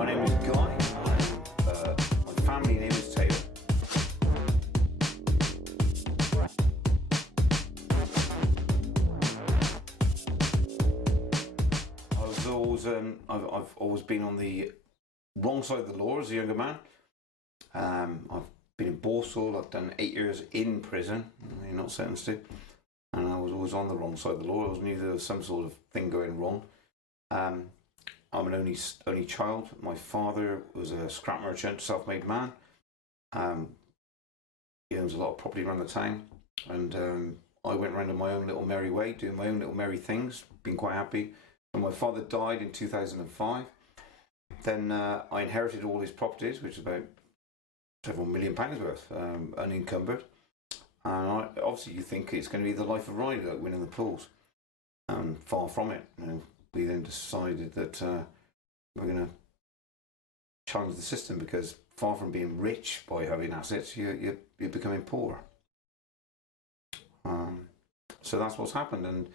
My name is Guy. My family name is Taylor. I've always been on the wrong side of the law as a younger man. I've been in Borstal. I've done 8 years in prison. You're not sentenced to. And I was always on the wrong side of the law. I always knew there was some sort of thing going wrong. I'm an only child. My father was a scrap merchant, self-made man. He owns a lot of property around the town, and I went around on my own little merry way, doing my own little merry things, being quite happy. When my father died in 2005, then I inherited all his properties, which is about several £1 million worth, unencumbered. And obviously you think it's going to be the life of Riley, like winning the pools. Far from it. We then decided that we're going to challenge the system, because far from being rich by having assets, you're becoming poor. So that's what's happened. And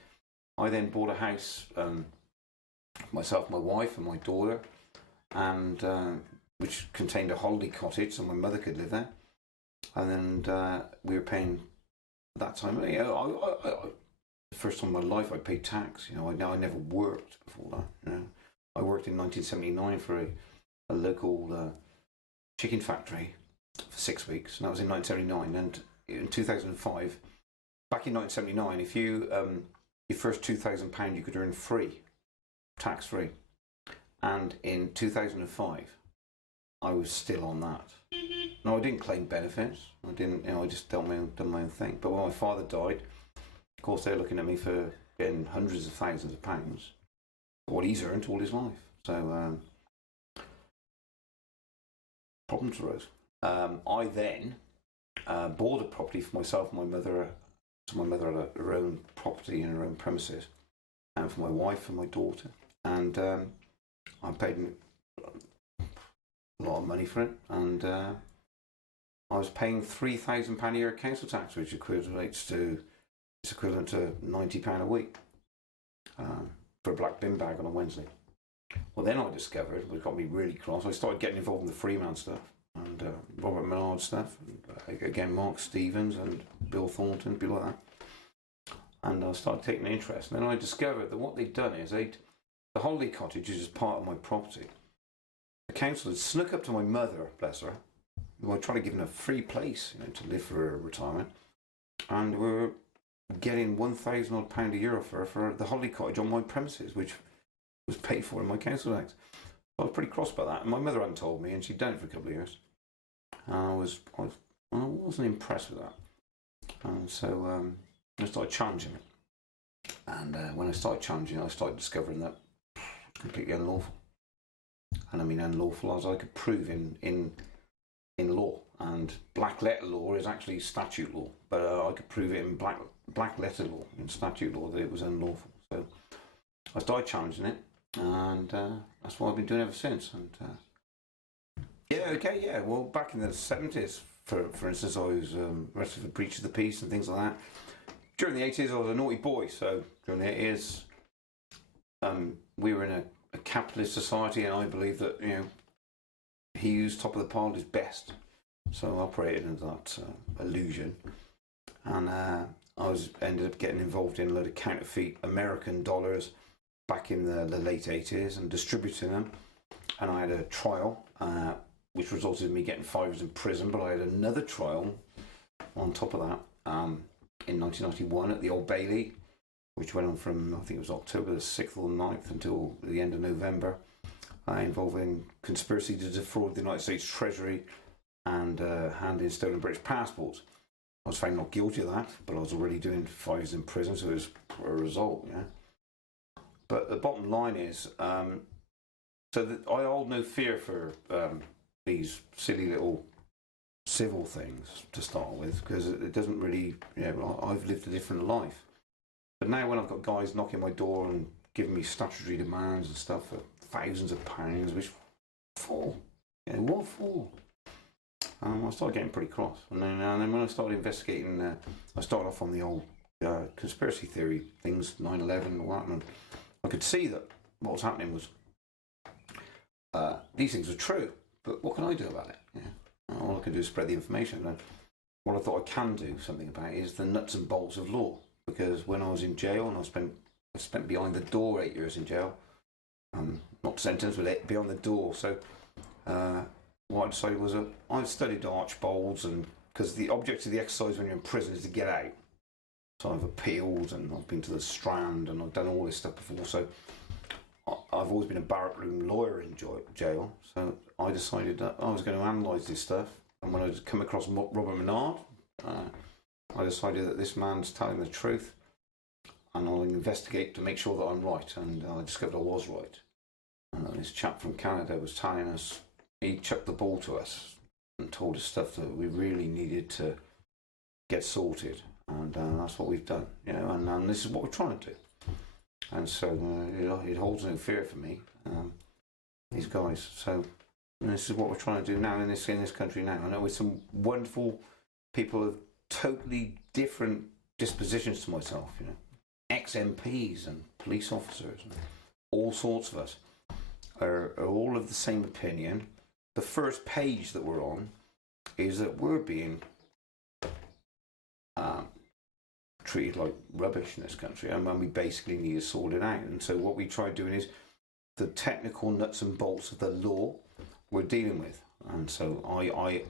I then bought a house, myself, my wife and my daughter, and which contained a holiday cottage so my mother could live there. And then we were paying, at that time, the first time in my life I paid tax. I never worked before that. I worked in 1979 for a local chicken factory for 6 weeks, and that was in 1979. And in 2005, back in 1979, if you your first £2,000 you could earn free, tax free. And in 2005, I was still on that. No, I didn't claim benefits. I didn't. I just done my own thing. But when my father died, of course, they're looking at me for getting hundreds of thousands of pounds for what he's earned all his life. So problems arose. I then bought a property for myself and my mother. So my mother had her own property and her own premises, and for my wife and my daughter. And I paid a lot of money for it, and I was paying £3,000 a year council tax, which equivalent to £90 a week for a black bin bag on a Wednesday. Well, then I discovered, which got me really cross, I started getting involved in the Freeman stuff and Robert Menard stuff, and again Mark Stevens and Bill Thornton, people like that. And I started taking an interest. And then I discovered that what they'd done is the holiday cottage is part of my property. The council had snuck up to my mother, bless her, who I tried to give her a free place, to live for her retirement, and we're getting £1,000 a year for the holiday cottage on my premises, which was paid for in my council tax. I was pretty cross about that, and my mother hadn't told me, and she'd done it for a couple of years. And I wasn't impressed with that, and so I started challenging it. And when I started challenging it, I started discovering that it's completely unlawful. And I mean unlawful as I could prove in law. And black letter law is actually statute law, but I could prove it in black letter law, in statute law, that it was unlawful. So I started challenging it, and that's what I've been doing ever since. And well, back in the 70s, for instance, I was arrested for breach of the peace and things like that. During the 80s, I was a naughty boy. So during the 80s, we were in a capitalist society, and I believe that he who's top of the pile is best. So I operated in that illusion, and I ended up getting involved in a load of counterfeit American dollars back in the late 80s and distributing them. And I had a trial, which resulted in me getting 5 years in prison. But I had another trial on top of that in 1991 at the Old Bailey, which went on from, I think it was October the 6th or 9th until the end of November, involving conspiracy to defraud the United States Treasury and handing stolen British passports. I was found not guilty of that, but I was already doing 5 years in prison, so it was a result, But the bottom line is, I hold no fear for these silly little civil things to start with, because it doesn't really, I've lived a different life. But now when I've got guys knocking my door and giving me statutory demands and stuff for thousands of pounds, which for? What for? I started getting pretty cross. And then when I started investigating, I started off on the old conspiracy theory things, 9/11 and all that, and I could see that what was happening was these things are true, but what can I do about it? All I can do is spread the information. And what I thought I can do something about is the nuts and bolts of law, because when I was in jail, and I spent behind the door 8 years in jail, not sentenced, but beyond the door. So what I decided was I studied archbolds, and because the object of the exercise when you're in prison is to get out. So I've appealed, and I've been to the Strand, and I've done all this stuff before. So I've always been a barrack room lawyer in jail. So I decided that I was going to analyse this stuff. And when I come across Robert Menard, I decided that this man's telling the truth, and I'll investigate to make sure that I'm right. And I discovered I was right. And this chap from Canada was telling us, he chucked the ball to us and told us stuff that we really needed to get sorted. And that's what we've done, and this is what we're trying to do. And so it holds no fear for me, these guys. So this is what we're trying to do now in this country now. I know with some wonderful people of totally different dispositions to myself, ex-MPs and police officers, and all sorts of us are all of the same opinion. The first page that we're on is that we're being treated like rubbish in this country, and when we basically need to sort it out. And so what we try doing is the technical nuts and bolts of the law we're dealing with. And so I've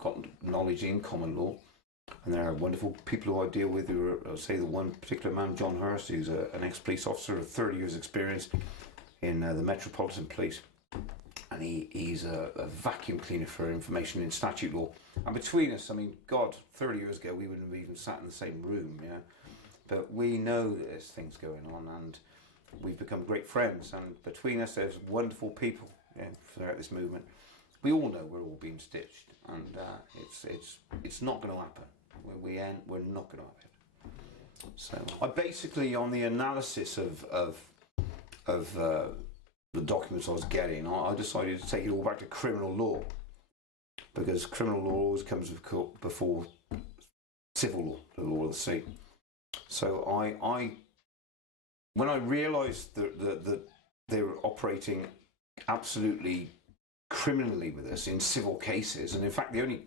got knowledge in common law, and there are wonderful people who I deal with. Who are, say, the one particular man, John Hurst, who's an ex-police officer with 30 years' experience in the Metropolitan Police. And he's a vacuum cleaner for information in statute law. And between us, 30 years ago, we wouldn't have even sat in the same room, But we know that there's things going on, and we've become great friends. And between us, there's wonderful people throughout this movement. We all know we're all being stitched, and it's not going to happen. We're not going to have it. So I basically, on the analysis of the documents I was getting, I decided to take it all back to criminal law, because criminal law always comes before civil law, the law of the sea. So when I realised that they were operating absolutely criminally with us in civil cases, and in fact the only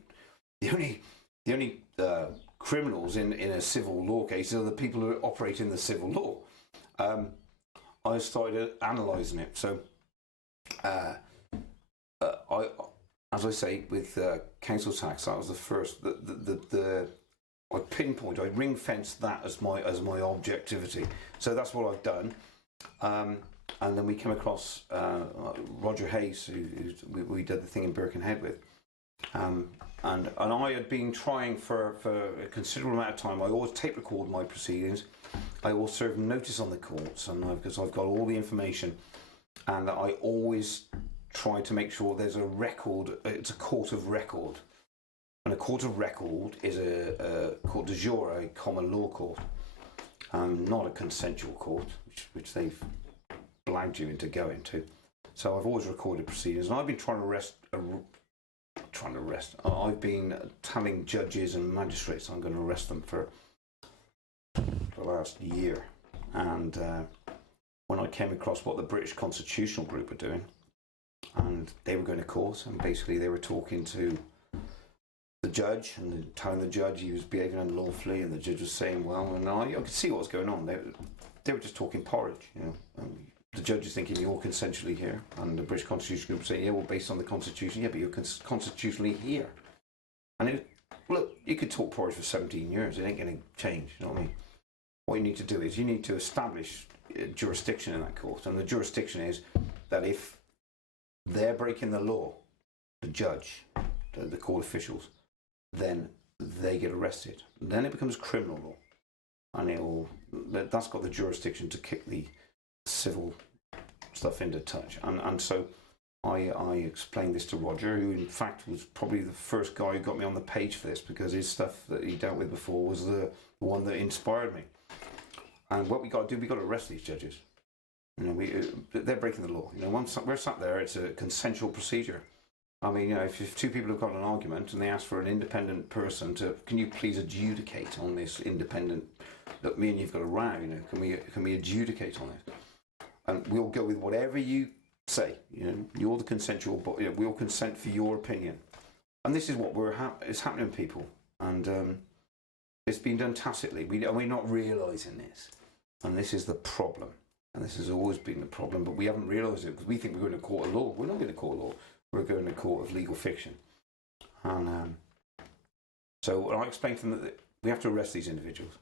criminals in a civil law case are the people who operate in the civil law. I started analysing it. So, as I say, with council tax, that was the first. I pinpoint, I ring fence that as my objectivity. So that's what I've done. And then we came across Roger Hayes, who we did the thing in Birkenhead with. And I had been trying for a considerable amount of time. I always tape record my proceedings. I will serve notice on the courts, and because I've got all the information, and I always try to make sure there's a record. It's a court of record, and a court of record is a court de jure, a common law court, not a consensual court, which they've blagged you into going to. So I've always recorded proceedings, and I've been trying to arrest. I've been telling judges and magistrates I'm going to arrest them for the last year. And when I came across what the British Constitutional Group were doing, and they were going to court, and basically they were talking to the judge and telling the judge he was behaving unlawfully, and the judge was saying, well, and I could see what was going on. They were just talking porridge, the judge is thinking you're consensually here, and the British Constitutional Group saying, yeah, well, based on the Constitution, yeah, but you're constitutionally here. And look, you could talk porridge for 17 years, it ain't going to change, you know what I mean? What you need to do is you need to establish jurisdiction in that court, and the jurisdiction is that if they're breaking the law, the judge, the court officials, then they get arrested. Then it becomes criminal law, and that's got the jurisdiction to kick the civil stuff into touch. And so I explained this to Roger, who in fact was probably the first guy who got me on the page for this, because his stuff that he dealt with before was the one that inspired me. And what we got to do, we got to arrest these judges. They're breaking the law. Once we're sat there, it's a consensual procedure. I mean, if two people have got an argument and they ask for an independent person can you please adjudicate on this independent? Look, me and you've got a row. Can we adjudicate on it? and we'll go with whatever you say. You're the consensual, but we'll consent for your opinion. And this is what is happening to people, and it's been done tacitly. We're not realising this, and this is the problem. And this has always been the problem, but we haven't realised it because we think we're going to court of law. We're not going to court of law. We're going to court of legal fiction. And so I explained to them that we have to arrest these individuals.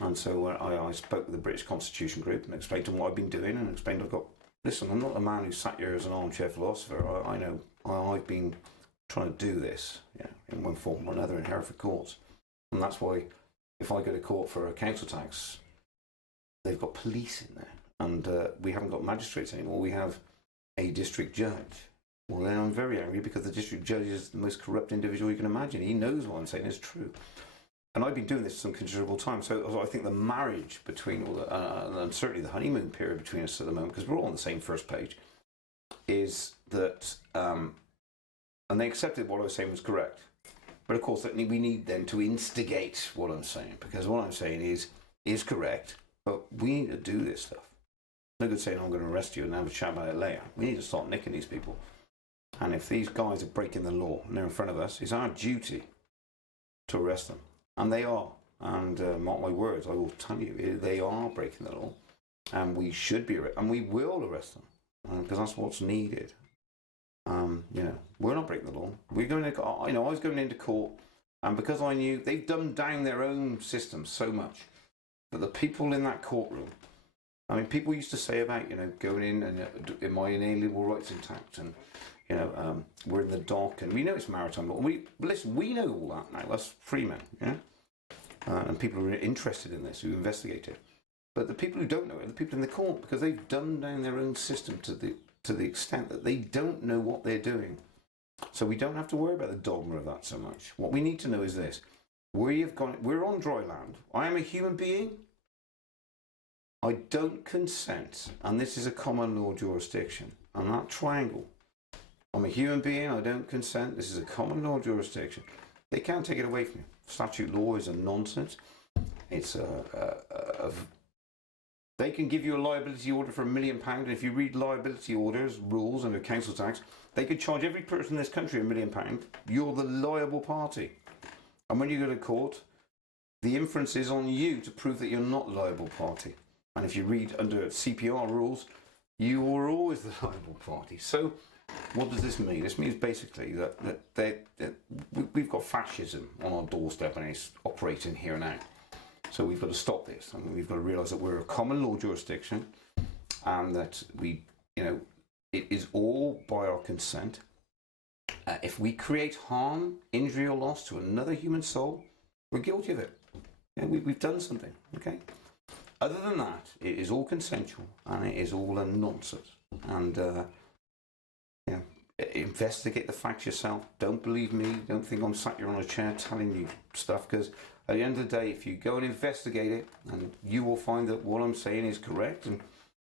And so I spoke with the British Constitution Group and explained to them what I've been doing, and explained, listen, I'm not a man who sat here as an armchair philosopher. I know I've been trying to do this in one form or another in Hereford courts. And that's why if I go to court for a council tax, they've got police in there, and we haven't got magistrates anymore. We have a district judge. Well, then I'm very angry because the district judge is the most corrupt individual you can imagine. He knows what I'm saying is true. And I've been doing this for some considerable time. So I think the marriage between and certainly the honeymoon period between us at the moment, because we're all on the same first page, is that, and they accepted what I was saying was correct. But of course, we need them to instigate what I'm saying, because what I'm saying is correct. But we need to do this stuff. No good saying I'm going to arrest you and have a chat about it later. We need to start nicking these people. And if these guys are breaking the law and they're in front of us, it's our duty to arrest them. And they are. And mark my words, I will tell you, they are breaking the law. And we should be, and we will arrest them, because that's what's needed. We're not breaking the law. We're going to, I was going into court, and because I knew they've dumbed down their own system so much, but the people in that courtroom, people used to say about, going in and my inalienable rights intact, and, we're in the dock, and we know it's maritime law. We know all that now. That's Freeman, and people who are interested in this, who investigate it. But the people who don't know it are the people in the court, because they've dumbed down their own system to the extent that they don't know what they're doing. So we don't have to worry about the dogma of that so much. What we need to know is this. We're on dry land. I am a human being. I don't consent, and this is a common law jurisdiction. And that triangle, I'm a human being, I don't consent, this is a common law jurisdiction. They can't take it away from you. Statute law is a nonsense. It's they can give you a liability order for £1 million, and if you read liability orders, rules under council tax, they could charge every person in this country £1 million. You're the liable party. And when you go to court, the inference is on you to prove that you're not the liable party. And if you read under CPR rules, you are always the liable party. So what does this mean? This means basically that we've got fascism on our doorstep, and it's operating here now. So we've got to stop this, and we've got to realise that we're a common law jurisdiction, and that it is all by our consent. If we create harm, injury or loss to another human soul, we're guilty of it. We've done something, okay? Other than that, it is all consensual, and it is all a nonsense. And investigate the facts yourself. Don't believe me. Don't think I'm sat here on a chair telling you stuff, because at the end of the day, if you go and investigate it, and you will find that what I'm saying is correct, and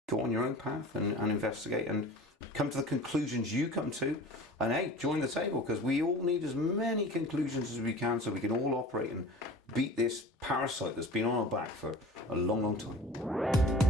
go on your own path and investigate and come to the conclusions you come to, and hey, join the table, because we all need as many conclusions as we can so we can all operate and beat this parasite that's been on our back for a long, long time.